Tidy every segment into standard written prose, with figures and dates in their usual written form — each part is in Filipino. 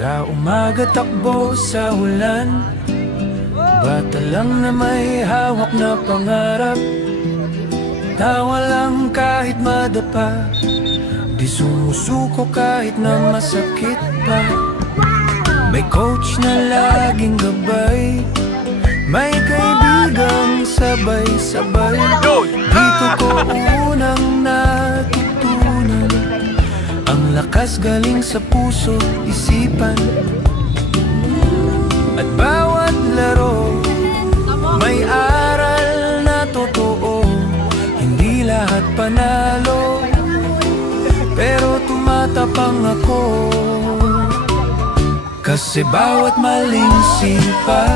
Sa umaga takbo sa ulan, bata lang na may hawak na pangarap. Tawa lang kahit madapa, di sumusuko kahit na masakit pa. May coach na laging gabay, may kaibigang sabay-sabay. Dito ko unang natutunan, ang lakas galing sa puso, isipan. At bawat laro may aral na totoo. Hindi lahat panalo, pero tumatapang ako. Kasi bawat maling sipa,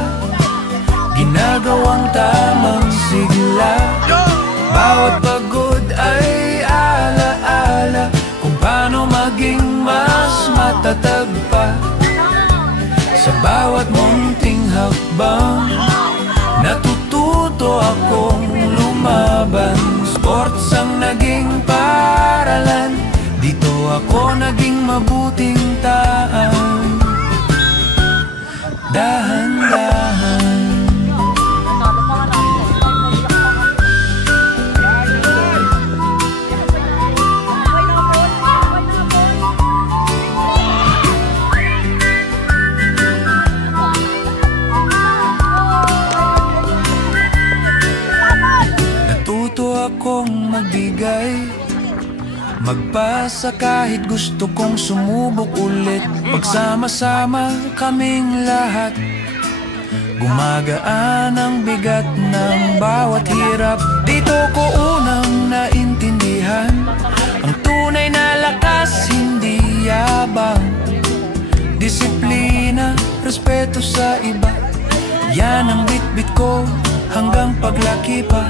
ginagawang tamang sigla. Bawat pagod ay alaala kung paano maging mas matatag pa. Sa bawat munting hakbang, natututo akong lumaban. Sports ang naging paralan, dito ako naging mabuting taan. Dahan-dahan, akong magbigay, magpasa kahit gusto kong sumubok ulit. Pagsama-sama kaming lahat, gumagaan ang bigat ng bawat hirap. Dito ko unang naintindihan, ang tunay na lakas hindi yabang. Disiplina, respeto sa iba, yan ang bitbit ko hanggang paglaki pa.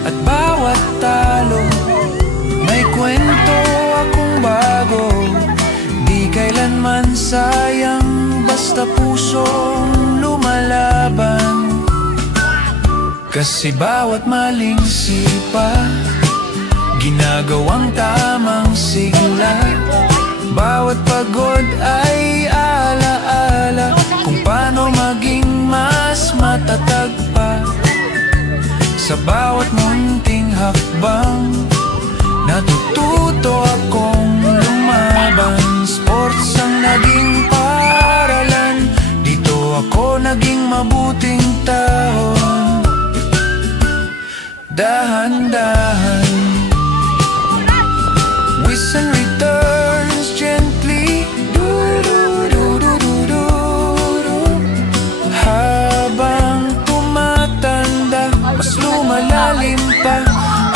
At bawat talo, may kwento akong bago. Di kailanman sayang, basta pusong lumalaban. Kasi bawat maling sipa, ginagawang tamang sigla. Bawat pagod ay alaala kung paano maging mas matatag pa. Sa bawat munting hakbang, natututo akong lumaban. Sports ang naging paralan, dito ako naging mabuting tao. Dahan-dahan, whistle returns gently. Habang tumatanda, mas lumalalim pa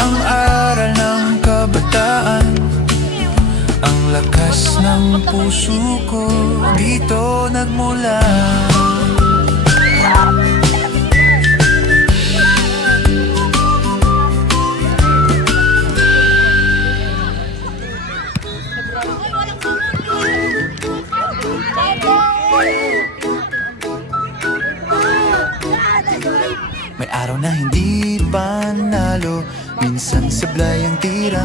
ang aral ng kabataan. Ang lakas ng puso ko dito nagmula. May araw na hindi panalo, minsan sablay ang tira.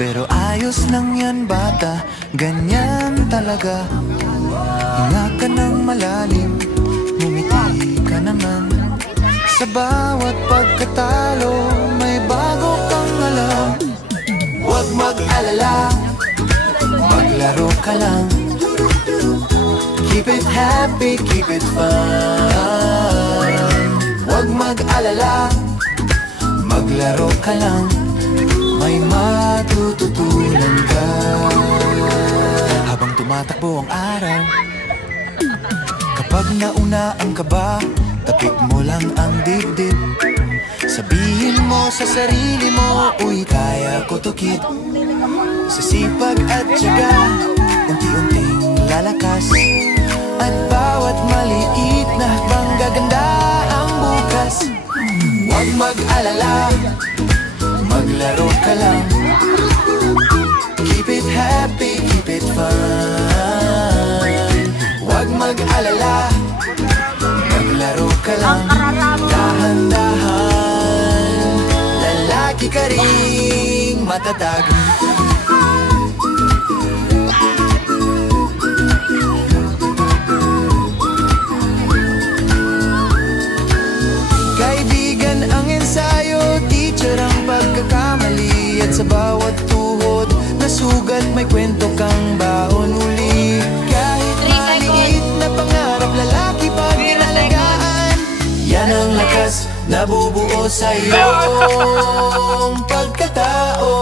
Pero ayos lang yan bata, ganyan talaga. Hinga ka ng malalim, ngumiti ka naman. Sa bawat pagkatalo, may bago kang alam. Huwag mag-alala, maglaro ka lang. Keep it happy, keep it fun. Huwag mag-alala, maglaro ka lang. May matututunan ka. Habang tumatakbo ang araw, kapag nauna ang kaba, tapik mo lang ang dibdib. Sabihin mo sa sarili mo, uy, kaya ko to kid. Sa sipag at tiyaga, unti-unting lalakas. At bawat maliit na hakbang gaganda ang bukas. Huwag mag-alala, maglaro ka lang. Keep it happy, keep it fun. Huwag mag-alala, maglaro ka lang. Dahan-dahan, lalaki ka ring matatag. nabubuo sa iyong pagkatao.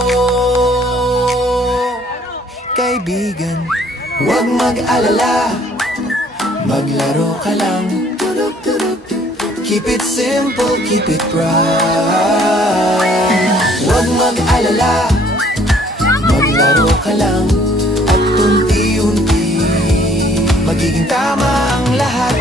Kaibigan, huwag mag-alala, maglaro ka lang. Keep it simple, keep it bright. Huwag mag-alala, maglaro ka lang. At unti-unti magiging tama ang lahat.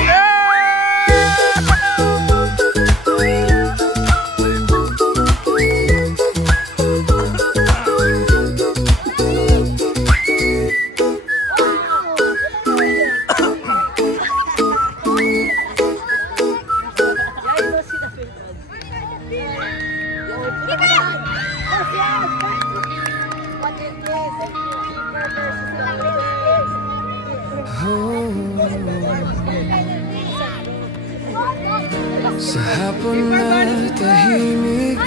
Sa hapon na tahimik,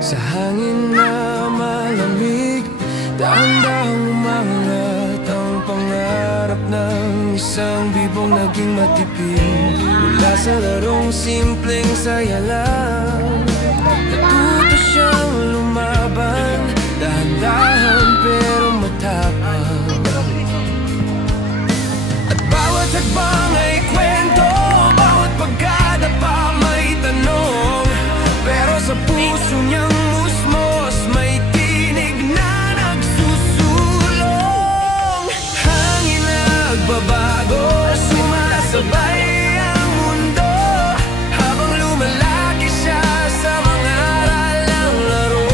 sa hangin na malamig, dahan-dahang umangat ang pangarap ng isang bibong naging matipid. Mula sa larong simpleng saya lang, natuto siyang lumaban, dahan-dahan pero matapang. At bawat hakbang ay kwento, bawat pagkadapa may tanong. Pero sa puso niyang musmos may tinig na nagsusulong. Hangin na nagbabago, sumasabay ang mundo, habang lumalaki siya sa mga aral ng laro.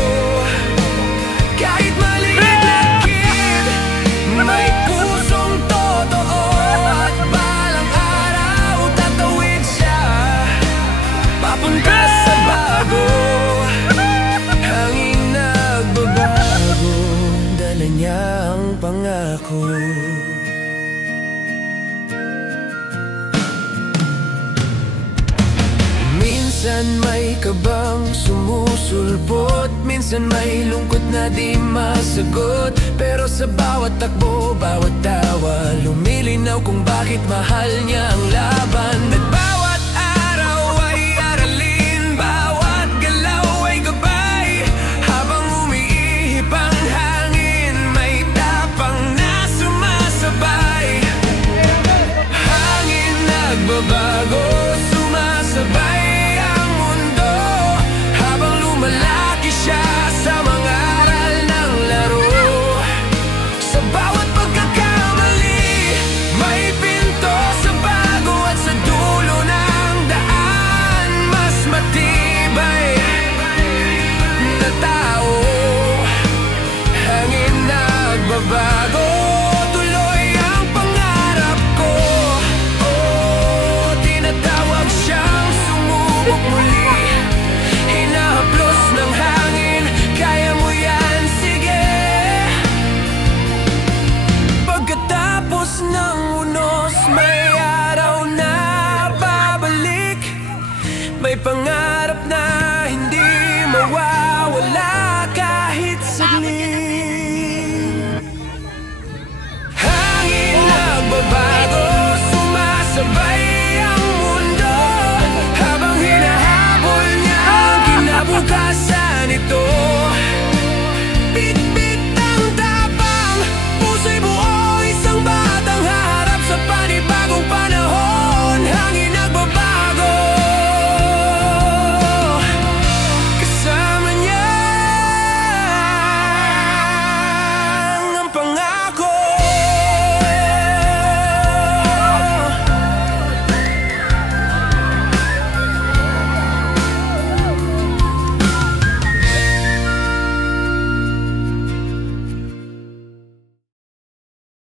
Kahit maliit na kid, may pusong totoo, at balang araw tatawid siya papunta sa bago. Hangin nagbabago, dala niya ang pangako. Minsan may kabang sumusulpot, minsan may lungkot na di masagot. Pero sa bawat takbo, bawat tawa, lumilinaw kung bakit mahal niya ang laban. At bawat araw ay aralin, bawat galaw ay gabay, habang umiihip ang hangin, may tapang na sumasabay. Hangin nagbabago, sumasabay ang mundo, habang lumalaki siya sa mga aral ng laro. Sa bawat pagkakamali, may pinto sa bago, at sa dulo ng daan, mas matibay na tao. Hangin nagbabago, tuloy ang pangarap ko. Oh, tinatawag siyang sumubok